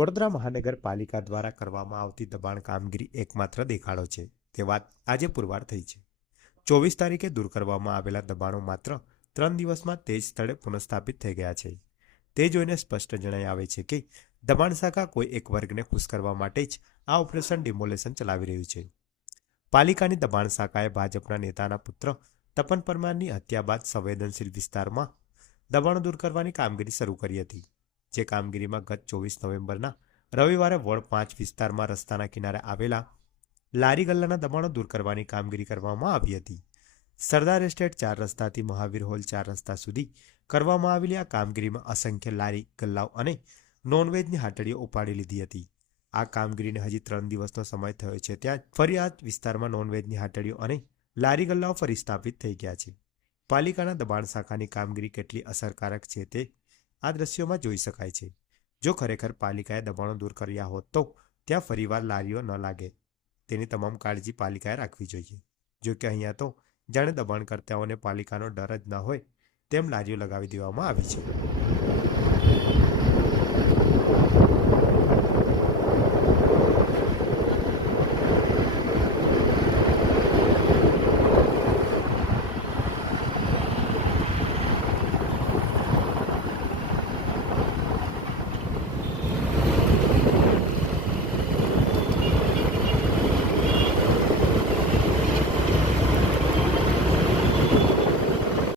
વડોદરા મહાનગરપાલિકા દ્વારા કરવામાં આવતી દબાણ કામગીરી એકમાત્ર દેખાડો છે તે વાત આજે પુરવાર થઈ છે। 24 તારીખે દૂર કરવામાં આવેલા દબાણો માત્ર 3 દિવસમાં તે જ સ્થળે પુનઃસ્થાપિત થઈ ગયા છે। તે જોઈને સ્પષ્ટ જણાઈ આવે છે કે દબાણ શાખા કોઈ એક વર્ગને ખુશ કરવા માટે જ આ ઓપરેશન ડિમોલેશન ચલાવી રહ્યું છે। પાલિકાની દબાણ શાખાએ ભાજપના નેતાના પુત્ર તપન પરમારની હત્યા બાદ સંવેદનશીલ વિસ્તારમાં દબાણો દૂર કરવાની કામગીરી શરૂ કરી હતી। જે કામગીરીમાં ગત 24 નવેમ્બરના રવિવારે વોર્ડ 5 વિસ્તારમાં રસ્તાના કિનારે આવેલા લારી ગલ્લાના દબાણો દૂર કરવાની કામગીરી કરવામાં આવી હતી। સરદાર એસ્ટેટ 4 રસ્તાથી મહાવીર હોલ 4 રસ્તા સુધી કરવામાં આવેલી આ કામગીરીમાં અસંખ્ય લારી ગલ્લાઓ અને નોનવેજની હાટડીઓ ઉપાડી લીધી હતી। આ કામગીરીને હજી 3 દિવસનો સમય થયો છે ત્યાં ફરી આ વિસ્તારમાં નોનવેજની હાટડીઓ અને લારી ગલ્લાઓ ફરી સ્થાપિત થઈ ગયા છે। પાલિકાના દબાણ શાખાની કામગીરી કેટલી અસરકારક છે તે આ દ્રશ્યોમાં જોઈ શકાય છે। જો ખરેખર પાલિકાએ દબાણો દૂર કર્યા હોત તો ત્યાં ફરીવાર લારીઓ ન લાગે તેની તમામ કાળજી પાલિકાએ રાખવી જોઈએ। જો કે અહીંયા તો જાણે દબાણકર્તાઓને પાલિકાનો ડર જ ન હોય તેમ લારીઓ લગાવી દેવામાં આવી છે।